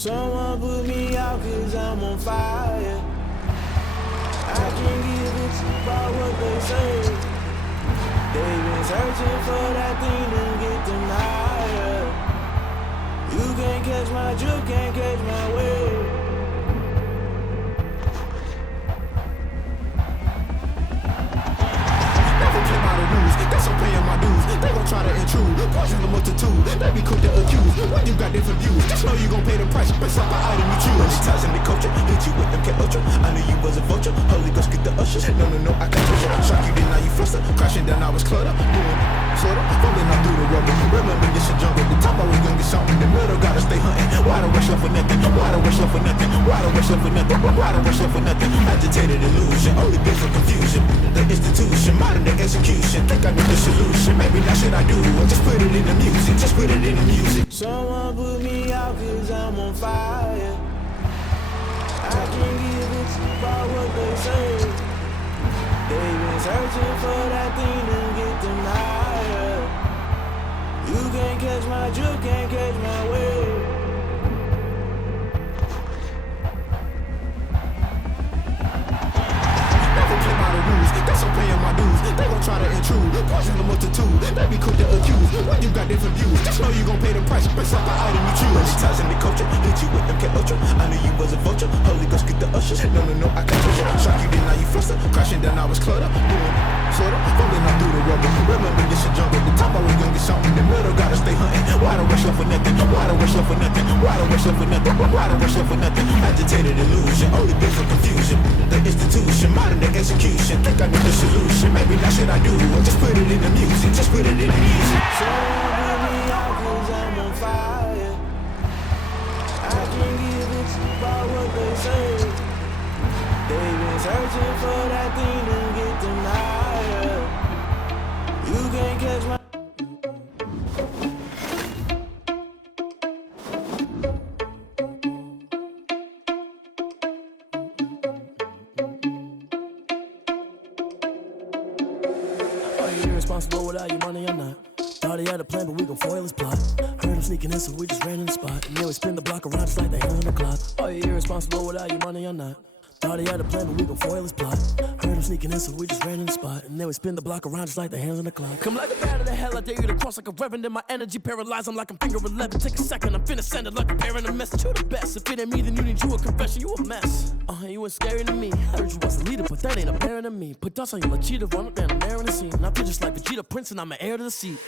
Someone put me out cause I'm on fire. I can't give a shit about what they say. They've been searching for that thing to get them higher. You can't catch my drift, can't catch my wave. Never play by the rules, that's I'm paying my dues. They gon' try to intrude, poison the multitude. They be quick to accuse, when you got different views. Just know you gon' pay the price, based off the item you choose. Money ties in the culture, hit you with them ultra. I knew you was a vulture, Holy Ghost get the ushers. No, I can't push it. Shock you, then now you fluster. Crashing down, I was clutter. Doing sorta, falling out through the rubber. Remember this a jungle, the top I was young, get something in the middle. Gotta stay hunting. Why the rush up for nothing? Why the rush up for nothing? Why the rush up for nothing? Why the rush up for nothing? Agitated illusion, only been for confusion. The institution, modern day execution. Think I know the solution. Maybe that's what I do. Just put it in the music. Just put it in the music. Someone put me out cause I'm on fire. I can't give a shit about what they say. They've been searching for that thing to get them higher. You can't catch my drift, can't catch my wave. That's I'm paying my dues. They gon' try to intrude, poison the multitude. They be quick to accuse, when you got different views. Just know you gon' pay the price, based off the item you choose. Money ties in the culture, hit you with them ultra. I knew you was a vulture, Holy Ghost get the ushers. No, I can't push it. Shock you, then now you fluster. Crashing down, I was clutter. Doing sorta, falling out through the rubber. Remember this a jungle, the top I was young, get something in the middle. Gotta stay hunting. Why the rush up for nothing? Why the rush up for nothing? Why the rush up for nothing? Why the rush up for nothing? Agitated illusion, only been for confusion. The institution, modern day execution. Think I know the solution. Maybe that's what I do. Just put it in the music. Just put it in the music. Someone put me out cause I'm on fire. I can't give a shit about what they say. They've been searching for that thing to get them higher. You can't catch my responsible without your money or not. Thought he had a plan, but we gon' foil his plot. Heard him sneaking in, so we just ran in the spot. And then we spin the block around just like the hands on the clock. Are you irresponsible without your money or not? Thought he had a plan, but we gon' foil his plot. Heard him sneaking in, so we just ran in the spot. And then we spin the block around just like the hands on the clock. Come like a bat of the hell, I dare you to cross like a reverend. In my energy paralyzed, I'm like I'm finger 11. Take a second, I'm finna send it like a parent a message. You the best, if it ain't me, then you need you a confession. You a mess. You ain't scary to me. Heard you was a leader, but that ain't apparent to me. Put dust on you like cheetah, run up down, I'm there in the scene. And I feel just like Vegeta Prince, and I'm an heir to the seat.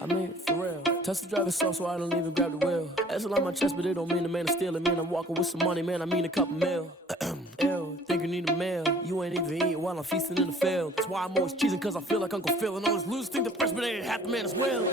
I mean, for real. Touch the driver's soft, so I don't even grab the wheel. That's on my chest, but it don't mean the man is stealing. Man, I'm walking with some money, man, I mean a couple mil. Ew, think you need a meal. You ain't even eating while I'm feasting in the field. That's why I'm always cheesing, cause I feel like Uncle Phil. And all those losers think the freshman ain't half the man as well.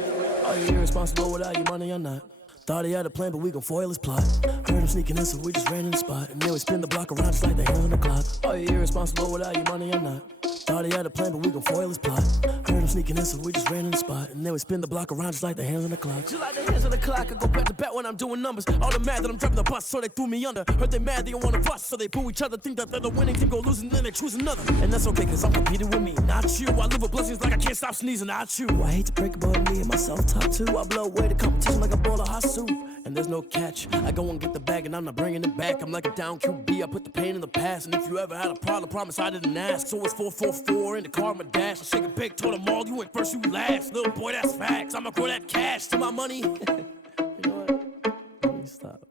Are you irresponsible without your money or not? Thought he had a plan, but we gon' foil his plot. Heard him sneaking in, so we just ran in the spot. And then we spin the block around just like the hands on the clock. Are you irresponsible without your money or not? Thought he had a plan, but we gon' foil his plot. Heard him sneaking in, so we just ran in the spot. And then we spin the block around just like the hands on the clock. Just like the hands on the clock, I go back to back when I'm doing numbers. All the mad that I'm driving the bus, so they threw me under. Heard they mad, they don't wanna bust, so they boo each other. Think that they're the winning team, go losing, then they choose another. And that's okay, cause I'm competing with me, not you. I live with blessings like I can't stop sneezing, not you. I hate to break it, but me and my self-talk too. I blow away the competition like a bowl of hot soup. And there's no catch. I go and get the bag and I'm not bringing it back. I'm like a down QB, I put the pain in the past. And if you ever had a problem, promise I didn't ask. So it's 444 in the car, my dash. I shake a big, told them all, you went first, you last. Little boy, that's facts. I'ma grow that cash to my money. You know what? Let me stop.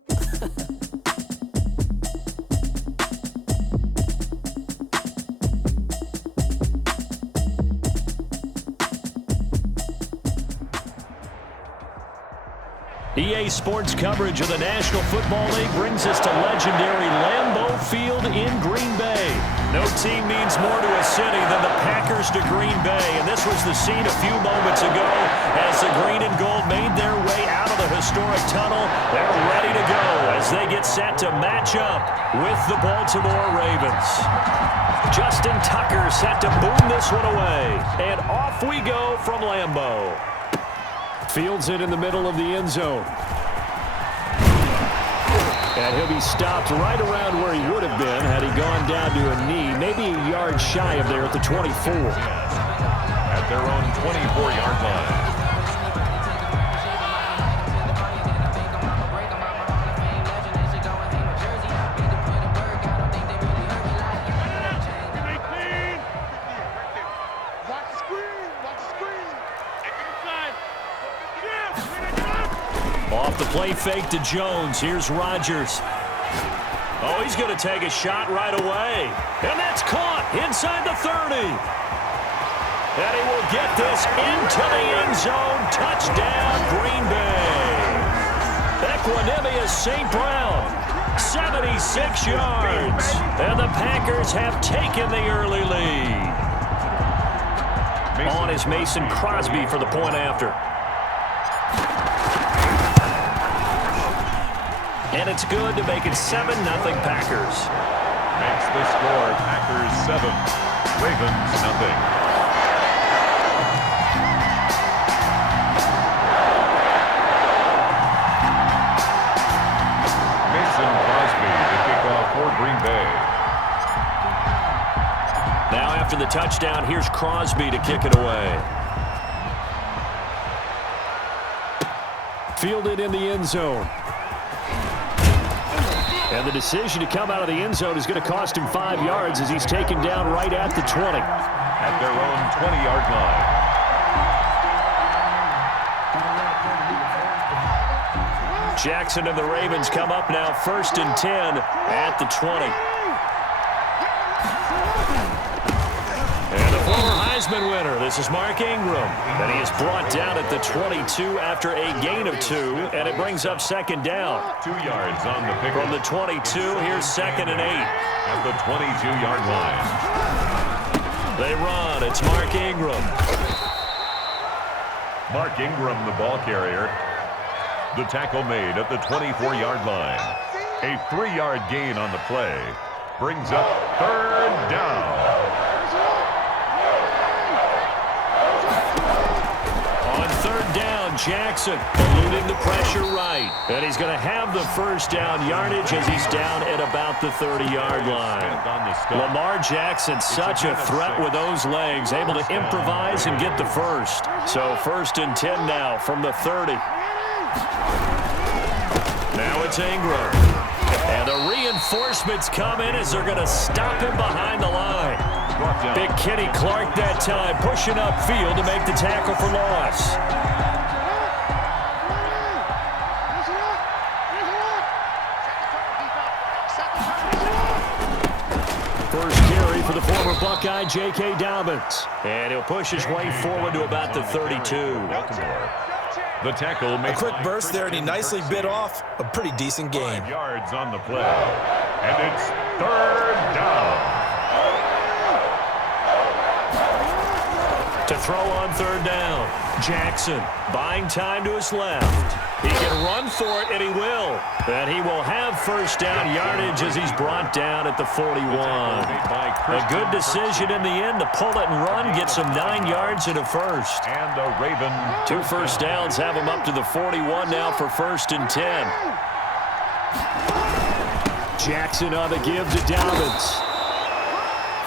EA Sports coverage of the National Football League brings us to legendary Lambeau Field in Green Bay. No team means more to a city than the Packers to Green Bay, and this was the scene a few moments ago as the green and gold made their way out of the historic tunnel. They're ready to go as they get set to match up with the Baltimore Ravens. Justin Tucker set to boom this one away, and off we go from Lambeau. Fields it in the middle of the end zone. And he'll be stopped right around where he would have been had he gone down to a knee, maybe a yard shy of there at the 24. At their own 24-yard line. Play fake to Jones. Here's Rodgers. Oh, he's going to take a shot right away. And that's caught inside the 30. And he will get this into the end zone. Touchdown, Green Bay. Equanimous St. Brown, 76 yards. And the Packers have taken the early lead. On is Mason Crosby for the point after. And it's good to make it 7-0 Packers. Makes the score Packers 7, Ravens nothing. Mason Crosby to kick off for Green Bay. Now after the touchdown, here's Crosby to kick it away. Fielded in the end zone. And the decision to come out of the end zone is going to cost him 5 yards as he's taken down right at the 20. At their own 20-yard line. Jackson and the Ravens come up now 1st and 10 at the 20. And the former Heisman winner, this is Mark Ingram. And he is brought down at the 22 after a gain of 2, and it brings up 2nd down. 2 yards on the pick. From the 22, here's 2nd and 8. At the 22-yard line. They run. It's Mark Ingram. Mark Ingram, the ball carrier. The tackle made at the 24-yard line. A 3-yard gain on the play. Brings up 3rd down. On 3rd down, Jackson eluding the pressure right. And he's going to have the 1st down yardage as he's down at about the 30-yard line. Lamar Jackson, such a threat with those legs, able to improvise and get the 1st. So 1st and 10 now from the 30. Now it's Ingram. And the reinforcements come in as they're going to stop him behind the line. Big Kenny Clark that time pushing upfield to make the tackle for loss. First carry for the former Buckeye, J.K. Dobbins. And he'll push his way forward to about the 32. The tackle a quick burst there, and he nicely bit off a pretty decent gain. 5 yards on the play. And it's 3rd down. To throw on 3rd down, Jackson buying time to his left. He can run for it, and he will. And he will have 1st down yardage as he's brought down at the 41. A good decision in the end to pull it and run, get some 9 yards and a 1st. And the Raven. 2 first downs have him up to the 41 now for 1st and 10. Jackson on the give to Dobbins.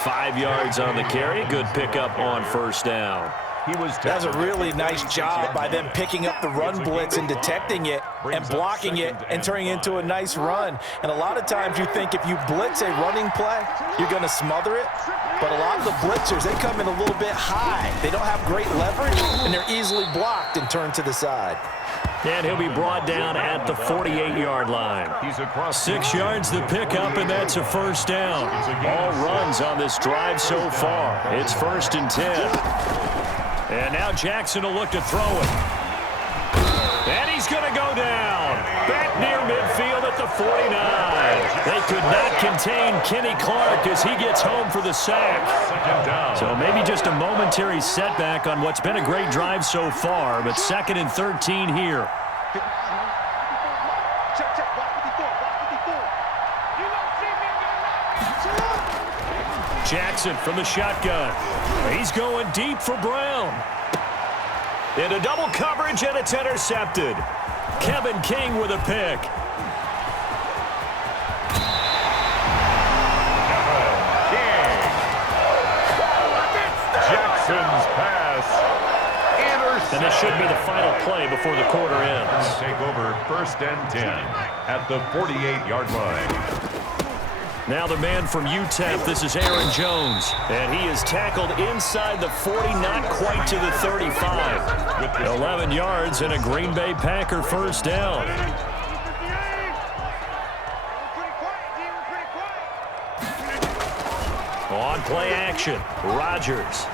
5 yards on the carry. Good pickup on 1st down. That's a really nice job by them picking up the run blitz and detecting it and blocking it and turning it into a nice run. And a lot of times you think if you blitz a running play, you're going to smother it. But a lot of the blitzers, they come in a little bit high. They don't have great leverage, and they're easily blocked and turned to the side. And he'll be brought down at the 48-yard line. 6 yards the pickup, and that's a 1st down. All runs on this drive so far. It's 1st and 10. And now Jackson will look to throw it. And he's going to go down. Back near midfield at the 49. They could not contain Kenny Clark as he gets home for the sack. So maybe just a momentary setback on what's been a great drive so far, but 2nd and 13 here. Jackson from the shotgun. He's going deep for Brown. Into double coverage, and it's intercepted. Kevin King with a pick. Jackson's pass. Intercepted. And this should be the final play before the quarter ends. Take over 1st and 10 at the 48-yard line. Now the man from UTEP, this is Aaron Jones. And he is tackled inside the 40, not quite to the 35. With 11 yards and a Green Bay Packer first down. On play action, Rodgers.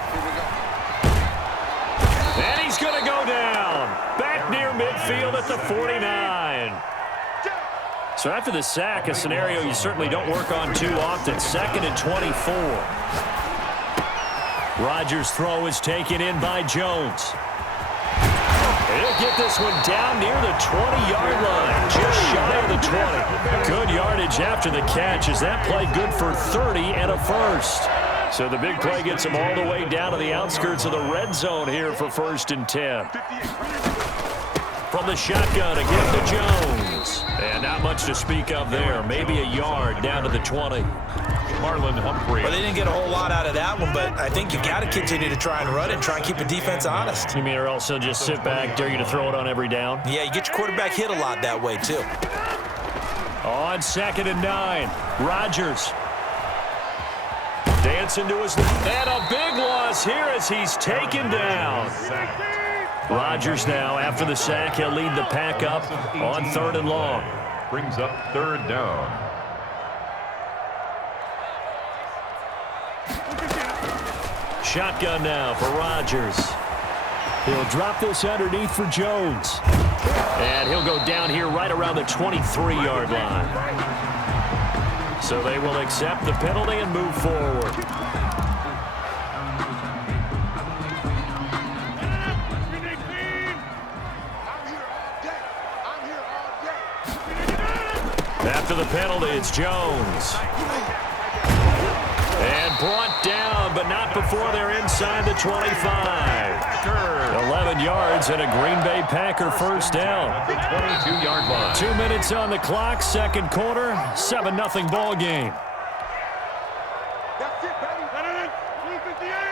And he's going to go down. Back near midfield at the 49. So after the sack, a scenario you certainly don't work on too often. 2nd and 24. Rodgers' throw is taken in by Jones. He'll get this one down near the 20-yard line, just shy of the 20. Good yardage after the catch. Is that play good for 30 and a first? So the big play gets him all the way down to the outskirts of the red zone here for 1st and 10. From the shotgun again to Jones. And not much to speak of there. Maybe a yard down to the 20. Marlon Humphrey. Well, they didn't get a whole lot out of that one, but I think you got to continue to try and run it and try and keep the defense honest. You mean or else they'll just sit back, dare you to throw it on every down? Yeah, you get your quarterback hit a lot that way, too. On 2nd and 9, Rodgers. Dancing to his left. And a big loss here as he's taken down. Rodgers now, after the sack, he'll lead the pack up on 3rd and long. Brings up 3rd down. Shotgun now for Rodgers. He'll drop this underneath for Jones. And he'll go down here right around the 23-yard line. So they will accept the penalty and move forward. After the penalty, it's Jones. And brought down, but not before they're inside the 25. 11 yards and a Green Bay Packer first down. The 22-yard line. 2 minutes on the clock, 2nd quarter, 7-0 ball game.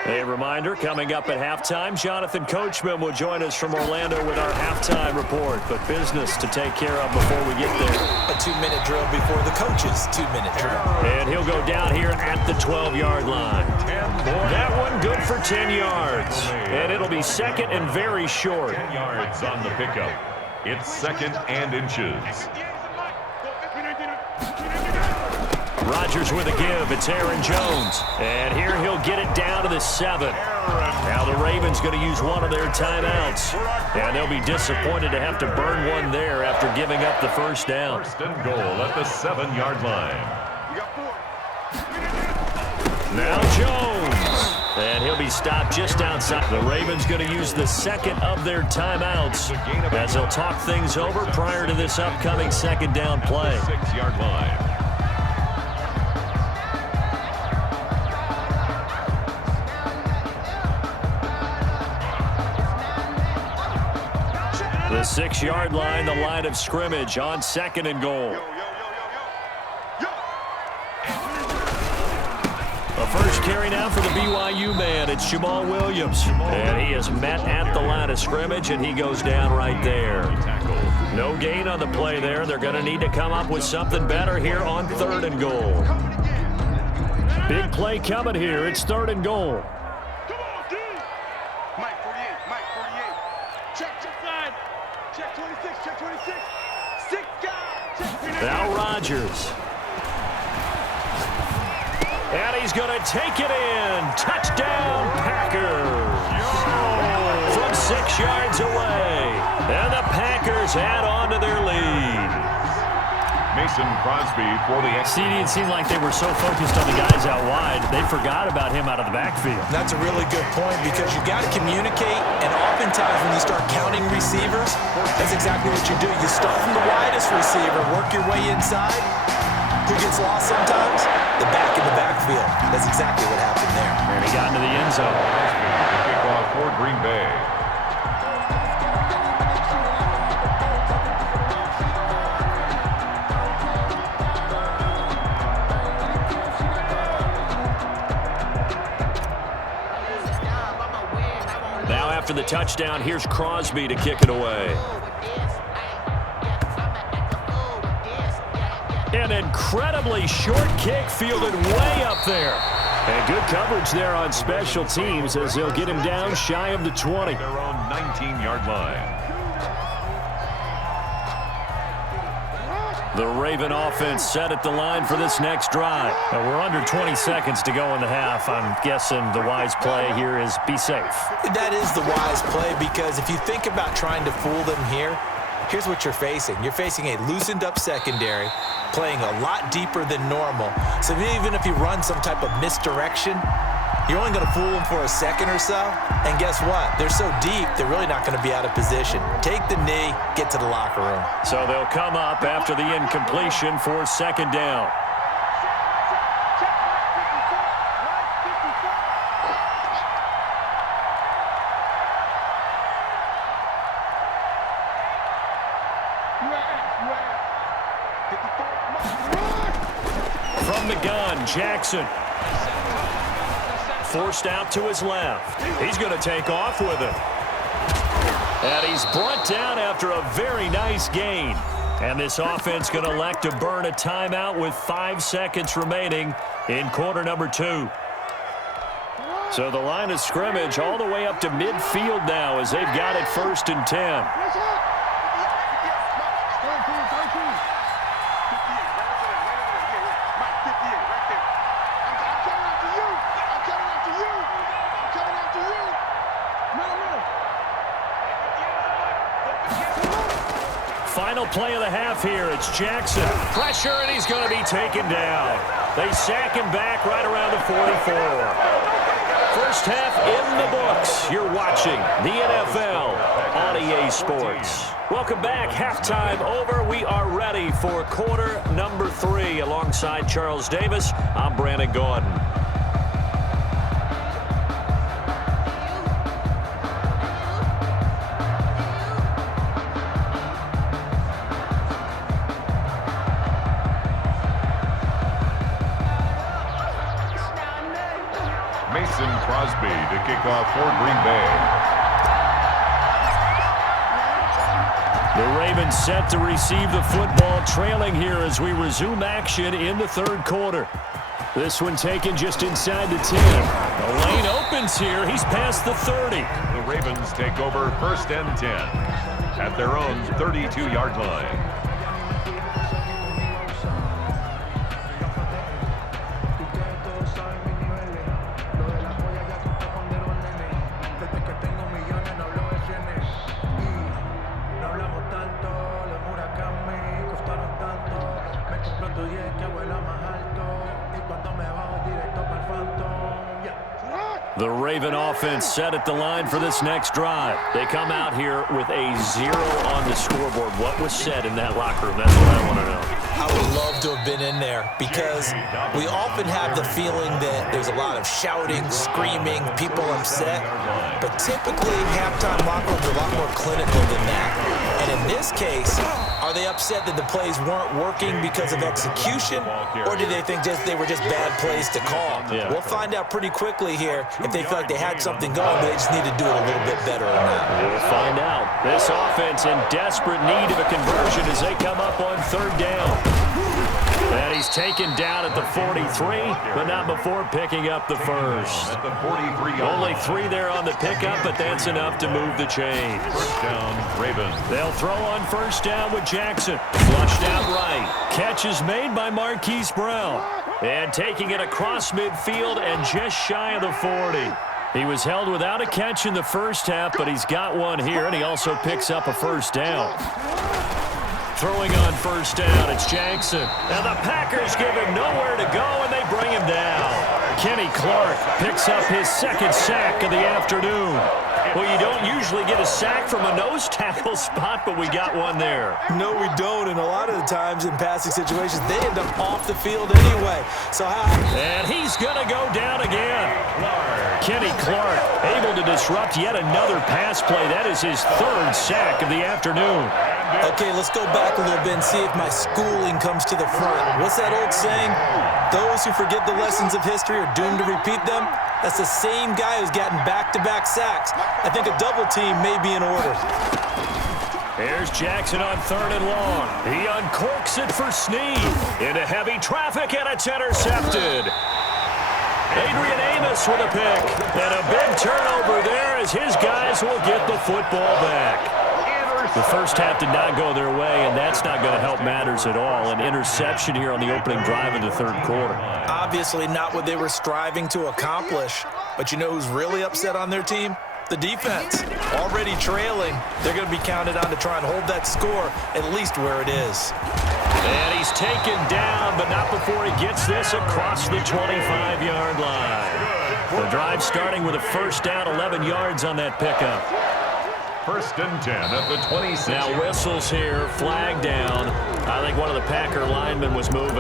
A reminder, coming up at halftime, Jonathan Coachman will join us from Orlando with our halftime report. But business to take care of before we get there. A 2-minute drill before the coach's 2-minute drill. And he'll go down here at the 12-yard line. That one good for 10 yards. And it'll be 2nd and very short. 10 yards on the pickup. It's 2nd and inches. Rodgers with a give. It's Aaron Jones. And here he'll get it down to the 7. Now the Ravens going to use one of their timeouts. And they'll be disappointed to have to burn one there after giving up the first down. 1st and goal at the 7-yard line. Now Jones. And he'll be stopped just outside. The Ravens going to use the 2nd of their timeouts as they'll talk things over prior to this upcoming 2nd down play. 6-yard line. The 6-yard line, the line of scrimmage on 2nd and goal. A first carry now for the BYU man. It's Jamal Williams. And he is met at the line of scrimmage, and he goes down right there. No gain on the play there. They're going to need to come up with something better here on 3rd and goal. Big play coming here. It's 3rd and goal. Now Rodgers. And he's going to take it in. Touchdown, Packers. From 6 yards away. And the Packers add on to their lead. Mason Crosby for the CD, it seemed like they were so focused on the guys out wide, they forgot about him out of the backfield. That's a really good point because you got to communicate, and oftentimes when you start counting receivers, that's exactly what you do. You start from the widest receiver, work your way inside. Who gets lost sometimes? The back in the backfield. That's exactly what happened there. And he got into the end zone. kickoff for Green Bay. After the touchdown, here's Crosby to kick it away. An incredibly short kick fielded way up there. And good coverage there on special teams as they'll get him down shy of the 20. Their own 19-yard line. The Raven offense set at the line for this next drive. We're under 20 seconds to go in the half. I'm guessing the wise play here is be safe. That is the wise play, because if you think about trying to fool them here, here's what you're facing. You're facing a loosened up secondary, playing a lot deeper than normal. So even if you run some type of misdirection, you're only going to fool them for a second or so. And guess what? They're so deep, they're really not going to be out of position. Take the knee, get to the locker room. So they'll come up after the incompletion for second down. From the gun, Jackson. Forced out to his left. He's going to take off with it. And he's brought down after a very nice gain. And this offense going to elect to burn a timeout with 5 seconds remaining in quarter number 2. So the line of scrimmage all the way up to midfield now as they've got it 1st and 10. Final play of the half here. It's Jackson. Pressure, and he's going to be taken down. They sack him back right around the 44. First half in the books. You're watching the NFL on EA Sports. Welcome back. Halftime over. We are ready for quarter number 3. Alongside Charles Davis, I'm Brandon Gordon. Crosby to kick off for Green Bay. The Ravens set to receive the football, trailing here as we resume action in the 3rd quarter. This one taken just inside the 10. The lane opens here. He's past the 30. The Ravens take over 1st and 10 at their own 32-yard line. The Raven offense set at the line for this next drive. They come out here with a 0 on the scoreboard. What was said in that locker room? That's what I want to know. I would love to have been in there, because we often have the feeling that there's a lot of shouting, screaming, people upset. But typically, halftime locker rooms are a lot more clinical than that. And in this case, are they upset that the plays weren't working because of execution, or do they think they were just bad plays to call? Yeah. We'll find out pretty quickly here if they feel like they had something going, but they just need to do it a little bit better or not. We'll find out. This offense in desperate need of a conversion as they come up on 3rd down. And he's taken down at the 43, but not before picking up the first. At the 43. Only 3 there on the pickup, but that's enough to move the chains. 1st down, Ravens. They'll throw on 1st down with Jackson. Flushed out right. Catch is made by Marquise Brown. And taking it across midfield and just shy of the 40. He was held without a catch in the first half, but he's got one here, and he also picks up a 1st down. Throwing on 1st down, it's Jackson. And the Packers give him nowhere to go, and they bring him down. Kenny Clark picks up his 2nd sack of the afternoon. Well, you don't usually get a sack from a nose tackle spot, but we got one there. No, we don't, and a lot of the times in passing situations, they end up off the field anyway. So and he's going to go down again. Kenny Clark able to disrupt yet another pass play. That is his 3rd sack of the afternoon. Okay, let's go back a little bit and see if my schooling comes to the front. What's that old saying? Those who forget the lessons of history are doomed to repeat them. That's the same guy who's gotten back-to-back sacks. I think a double team may be in order. Here's Jackson on 3rd and long. He uncorks it for Snead. Into heavy traffic, and it's intercepted. Adrian Amos with a pick. And a big turnover there as his guys will get the football back. The first half did not go their way, and that's not going to help matters at all. An interception here on the opening drive of the 3rd quarter. Obviously not what they were striving to accomplish. But you know who's really upset on their team? The defense. Already trailing. They're going to be counted on to try and hold that score at least where it is. And he's taken down, but not before he gets this across the 25-yard line. The drive starting with a first down, 11 yards on that pickup. 1st and 10 at the 26. Now whistles here, flag down. I think one of the Packer linemen was moving.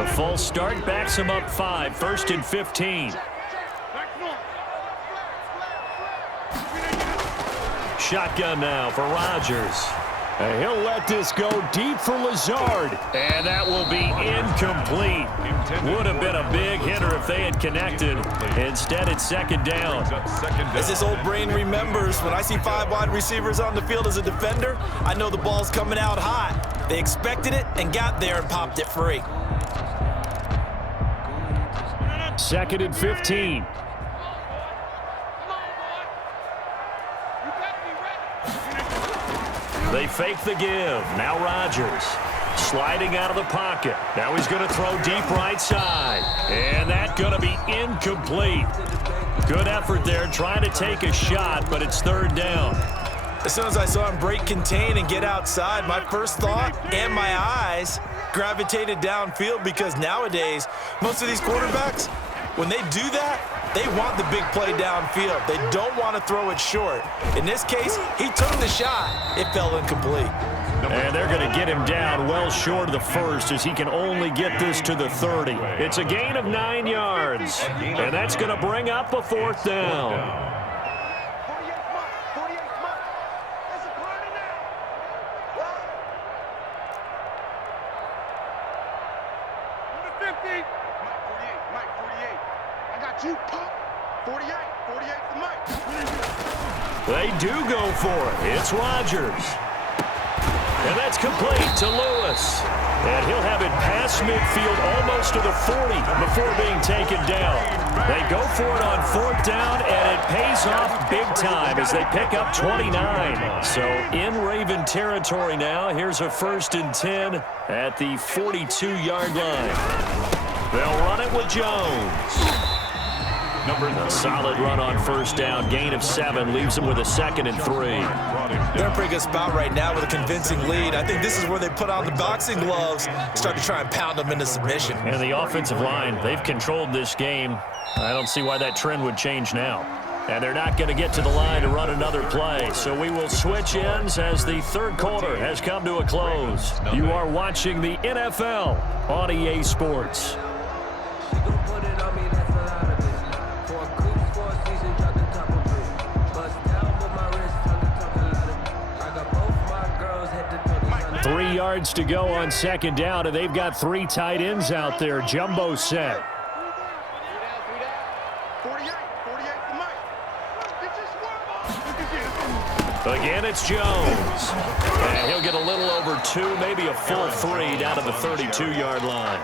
A false start backs him up 5, 1st and 15. Shotgun now for Rodgers. And he'll let this go deep for Lazard. And that will be incomplete. Would have been a big hitter if they had connected. Instead, it's 2nd down. As this old brain remembers, when I see 5 wide receivers on the field as a defender, I know the ball's coming out hot. They expected it and got there and popped it free. 2nd and 15. They fake the give. Now Rodgers sliding out of the pocket. Now he's going to throw deep right side. And that's going to be incomplete. Good effort there trying to take a shot, but it's 3rd down. As soon as I saw him break contain and get outside, my first thought and my eyes gravitated downfield because nowadays, most of these quarterbacks, when they do that, they want the big play downfield. They don't want to throw it short. In this case, he took the shot. It fell incomplete. And they're going to get him down well short of the 1st as he can only get this to the 30. It's a gain of 9 yards. And that's going to bring up a 4th down. They do go for it. It's Rodgers. And that's complete to Lewis. And he'll have it past midfield almost to the 40 before being taken down. They go for it on 4th down, and it pays off big time as they pick up 29. So in Raven territory now, here's a 1st and 10 at the 42-yard line. They'll run it with Jones. A solid run on 1st down. Gain of 7 leaves them with a 2nd and 3. They're in a pretty good spot right now with a convincing lead. I think this is where they put on the boxing gloves, start to try and pound them into submission. And the offensive line, they've controlled this game. I don't see why that trend would change now. And they're not going to get to the line to run another play. So we will switch ends as the 3rd quarter has come to a close. You are watching the NFL on EA Sports. Three yards to go on 2nd down, and they've got 3 tight ends out there. Jumbo set. Again, it's Jones. And he'll get a little over 2, maybe a full 3 down to the 32-yard line.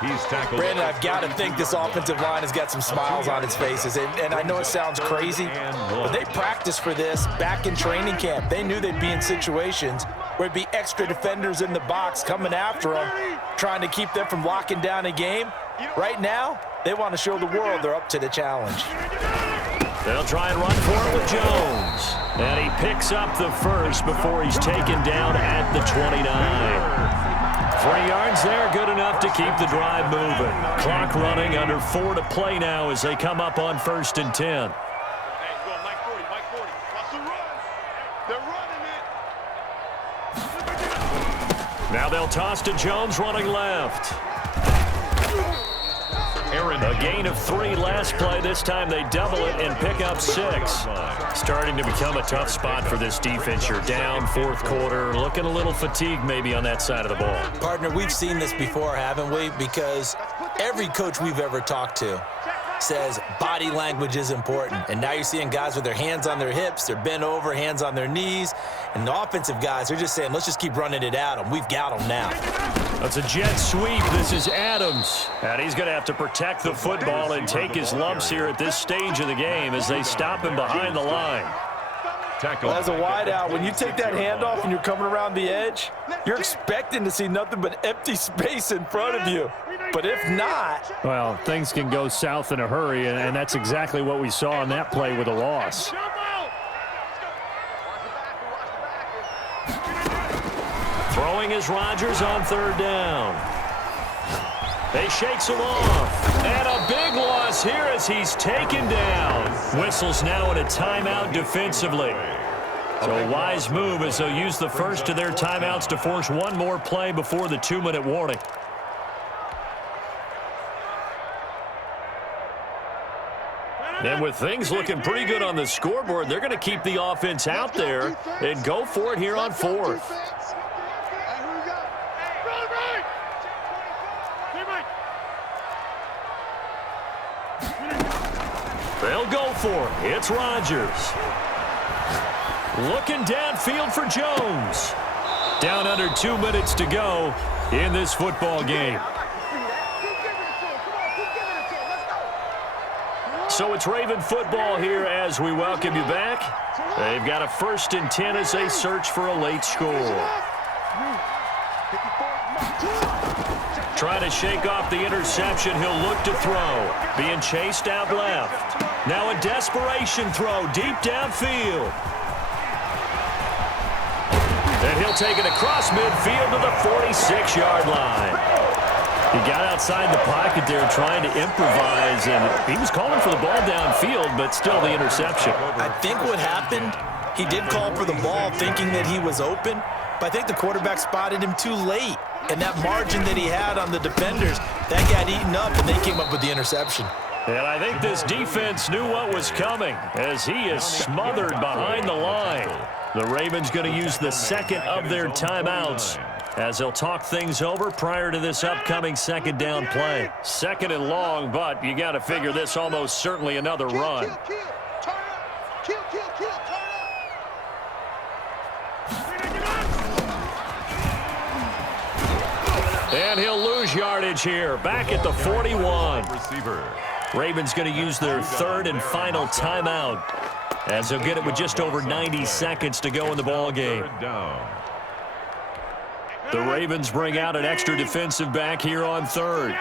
He's tackled. Brandon, I've got to think this offensive line has got some smiles on its faces. And I know it sounds crazy, but they practiced for this back in training camp. They knew they'd be in situations where it'd be extra defenders in the box coming after them, trying to keep them from locking down a game. Right now, they want to show the world they're up to the challenge. They'll try and run for it with Jones. And he picks up the 1st before he's taken down at the 29. 3 yards there, good enough to keep the drive moving. Clock running, under 4 to play now as they come up on 1st and 10. Now they'll toss to Jones running left. A gain of 3 last play. This time they double it and pick up 6. Starting to become a tough spot for this defense. You're down 4th quarter. Looking a little fatigued maybe on that side of the ball. Partner, we've seen this before, haven't we? Because every coach we've ever talked to says body language is important. And now you're seeing guys with their hands on their hips, they're bent over, hands on their knees. And the offensive guys, they're just saying, let's just keep running it at them. We've got them now. That's a jet sweep. This is Adams. And he's going to have to protect the football and take his lumps here at this stage of the game as they stop him behind the line. Well, as a wideout, when you take that handoff and you're coming around the edge, you're expecting to see nothing but empty space in front of you. But if not... Well, things can go south in a hurry, and that's exactly what we saw on that play with a loss. Throwing is Rodgers on third down. They shakes him off. And a big loss here as he's taken down. Whistles now in a timeout defensively. So a wise move as they'll use the first of their timeouts to force one more play before the 2-minute warning. And with things looking pretty good on the scoreboard, they're going to keep the offense out there and go for it here on fourth. They'll go for it. It's Rodgers. Looking downfield for Jones. Down under 2 minutes to go in this football game. So it's Raven football here as we welcome you back. They've got a 1st and 10 as they search for a late score. Trying to shake off the interception. He'll look to throw. Being chased out left. Now a desperation throw deep downfield. And he'll take it across midfield to the 46-yard line. He got outside the pocket there trying to improvise, and he was calling for the ball downfield, but still the interception. I think what happened, he did call for the ball thinking that he was open, but I think the quarterback spotted him too late. And that margin that he had on the defenders, that got eaten up, and they came up with the interception. And I think this defense knew what was coming as he is smothered behind the line. The Ravens going to use the second of their timeouts as they'll talk things over prior to this upcoming second down play. Second and long, but you got to figure this almost certainly another run. And he'll lose yardage here, back at the 41. Ravens going to use their third and final timeout as they'll get it with just over 90 seconds to go in the ball game. The Ravens bring out an extra defensive back here on third.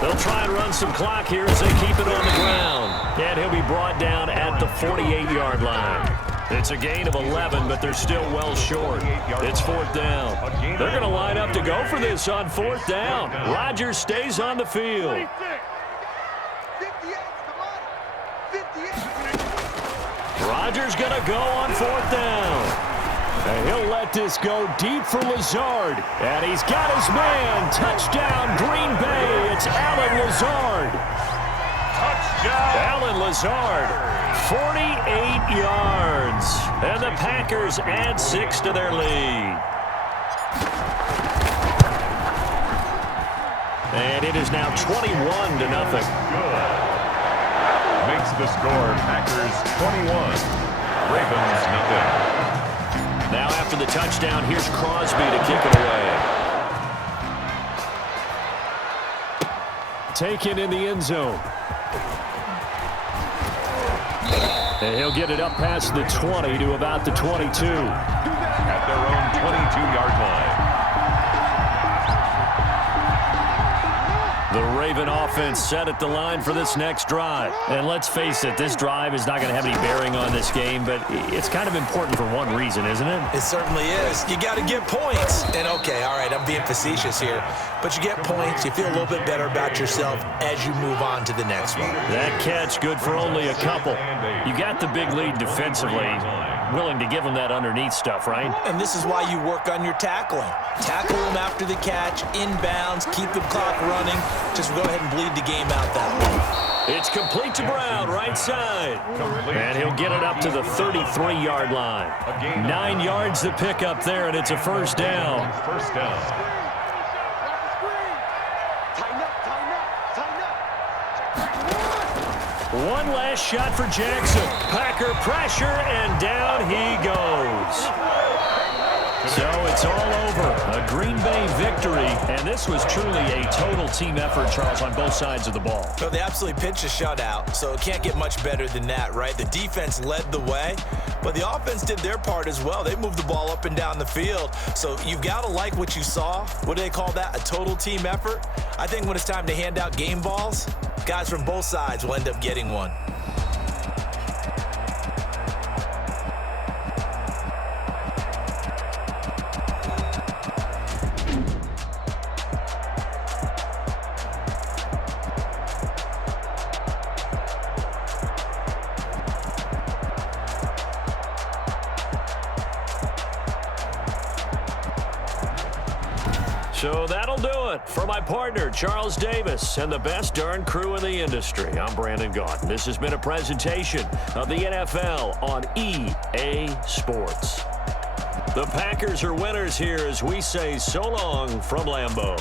They'll try and run some clock here as they keep it on the ground. And he'll be brought down at the 48-yard line. It's a gain of 11, but they're still well short. It's fourth down. They're going to line up to go for this on fourth down. Rodgers stays on the field. Rodgers going to go on fourth down. And he'll let this go deep for Lazard. And he's got his man. Touchdown, Green Bay. It's Allen Lazard. Touchdown. Allen Lazard. 48 yards. And the Packers add 6 to their lead. And it is now 21-0. Good. Makes the score Packers 21. Ravens nothing. Now after the touchdown, here's Crosby to kick it away. Taken in the end zone. And he'll get it up past the 20 to about the 22. At their own 22-yard line. The Raven offense set at the line for this next drive. And let's face it, this drive is not going to have any bearing on this game, but it's kind of important for one reason, isn't it? It certainly is. You got to get points. And, okay, all right, I'm being facetious here. But you get points, you feel a little bit better about yourself as you move on to the next one. That catch good for only a couple. You got the big lead defensively. Willing to give them that underneath stuff, right? And this is why you work on your tackling. Tackle them after the catch, inbounds, keep the clock running. Just go ahead and bleed the game out that way. It's complete to Brown, right side. And he'll get it up to the 33-yard line. 9 yards to pick up there, and it's a first down. First down. One last shot for Jackson. Packer pressure, and down he goes. So it's all over. A Green Bay victory, and this was truly a total team effort, Charles, on both sides of the ball. So they absolutely pitched a shutout, so it can't get much better than that, right? The defense led the way, but the offense did their part as well. They moved the ball up and down the field, so you've got to like what you saw. What do they call that? A total team effort? I think when it's time to hand out game balls, guys from both sides will end up getting one. So that'll do it for my partner, Charles Davis, and the best darn crew in the industry. I'm Brandon Gaudin. This has been a presentation of the NFL on EA Sports. The Packers are winners here as we say so long from Lambeau.